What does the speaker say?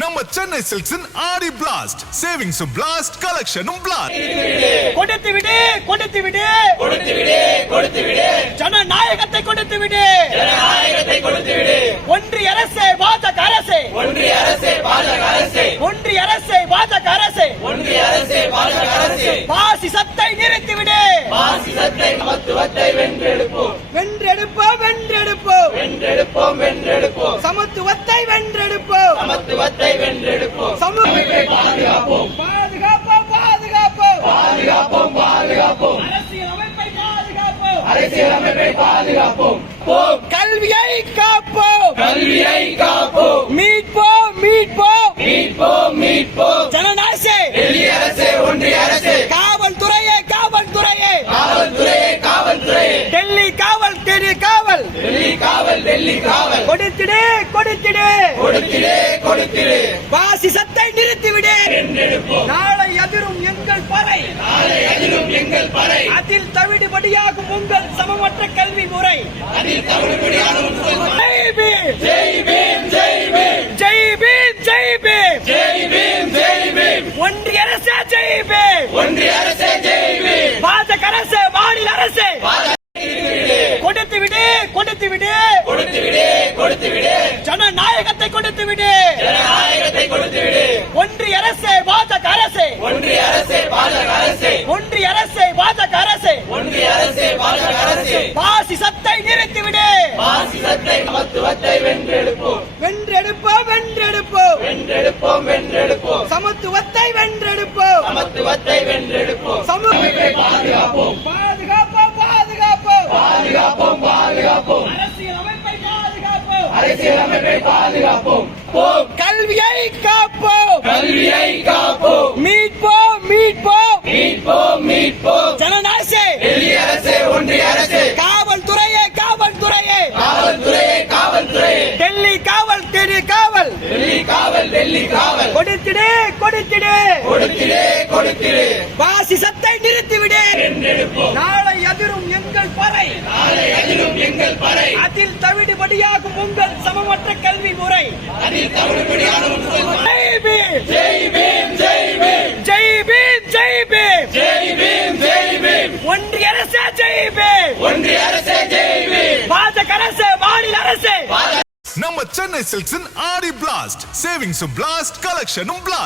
நம்ம சென்னை சில்க்ஸின் ஆடி blast, சேவிங்ஸும் blast, கலெக்ஷனும் blast. கொடுத்து விடு, கொடுத்து விடு, கொடுத்து விடு, கொடுத்து விடு, ஜனநாயகத்தை கொடுத்து விடு, ஜனநாயகத்தை கொடுத்து விடு. ஒன்றிய அரசே, பாஜக அரசே, ஒன்றிய அரசே, பாஜக அரசே, ஒன்றிய அரசே, பாஜக அரசே, ஒன்றிய அரசே, பாஜக அரசே. பாசிசத்தை நிறுத்திவிடு, பாசிசத்தை சமத்துவத்தை வென்றெடுப்போம், வென்றெடுப்போம், வென்றெடுப்போம், வென்றெடுப்போம், வென்றெடுப்போம். சமத்துவத்தை வென்றெடுப்போம், சமத்துவத்தை வென்றெடுப்போம். சமூகத்தை பாதுகாப்போம், பாதுகாப்போம், பாதுகாப்போம், பாதுகாப்போம், பாதுகாப்போம். அரசியலமைப்பை பாதுகாப்போம், அரசியலமைப்பை பாதுகாப்போம். கல்வியை காப்போம், கல்வியை காப்போம். மீட்போம், மீட்போம், மீட்போம், மீட்போம். ஜனநாயகே, டெல்லி அரசே, ஒன்றிய அரசே, காவல்துறையே, காவல்துறையே, காவல்துறையே, காவல்துறையே. டெல்லி காவல், டெல்லி காவல், டெல்லி காவல், டெல்லி காவல். கொடுத்திடு, கொடுத்திடு, கொடுத்திடு, கொடுத்திடு. பாசிசத்தை நிறுத்திவிடு, நாளை எதிரும் எங்கள் பறை, நாளை எதிரும் எங்கள் பறை. அதில் தவிடுபடியாகும் உங்கள் சமமற்ற கல்வி முறை, அதில் தவிடுபடியாகும் ஜெய் பீம், ஜெய் பீம், ஜெய் பீம், ஜெய் பீம், ஜெய் பீம், ஜெய் பீம், ஜெய் பீம். ஒன்றிய அரசே, ஜெய் பீம், ஒன்றிய அரசே, ஜெய் பீம். பாஜக அரசே, மாநில அரசே, கொடுத்து விடு, கொடுத்து விடு, கொடுத்து விடு, கொடுத்து விடு. ஜனநாயகத்தை கொடுத்து விடு, ஜனநாயகத்தை கொடுத்து விடு. ஒன்றிய அரசே, பாஜக அரசே, ஒன்றிய அரசே, பாஜக அரசே, ஒன்றிய அரசே, பாஜக அரசே, ஒன்றிய அரசே, பாஜக அரசே. பாசிசத்தை நிறுத்திவிடு, பாசிசத்தை சமத்துவத்தை வென்றெடுப்போம், வென்றெடுப்போம், வென்றெடுப்போம், வென்றெடுப்போம், வென்றெடுப்போம். சமத்துவத்தை வென்றெடுப்போம், சமத்துவத்தை வென்றெடுப்போம். சமூகத்தை பாதுகாப்போம், பாதுகாப்போம், பாதுகாப்போம், பாதுகாப்போம், பாதுகாப்போம். அரசியலமைப்பை பாதுகாப்போம், அரசியலமைப்பை பாதுகாப்போம். கல்வியை காப்போம், கல்வியை காப்போம். மீட்போம், மீட்போம், மீட்போம், மீட்போம். ஜனநாயகே, டெல்லி அரசே, ஒன்றிய அரசே, காவல்துறையே, காவல்துறையே, காவல்துறையே, காவல்துறையே. டெல்லி காவல், டெல்லி காவல், டெல்லி காவல், டெல்லி காவல். கொடுத்திடு, கொடுத்திடு, கொடுத்திடு, கொடுத்திடு. பாசிசத்தை நிறுத்திவிடு, நாளை எதிரும் எங்கள் பறை, நாளை எதிரும் எங்கள் பறை. அதில் தவிடுபடியாகும் உங்கள் சமமற்ற கல்வி முறை, அதில் தவிடுபடியாகும் ஜெய் பீம், ஜெய் பீம், ஜெய் பீம், ஜெய் பீம், ஜெய் பீம், ஜெய் பீம், ஜெய் பீம். ஒன்றிய அரசே, ஜெய் பீம், ஒன்றிய அரசே, ஜெய் பீம். பாஜக அரசே, மாநில அரசே. நம்ம சென்னை சில்க்ஸின் ஆடி பிளாஸ்ட், சேவிங்ஸும் பிளாஸ்ட், கலெக்ஷனும் பிளாஸ்ட்.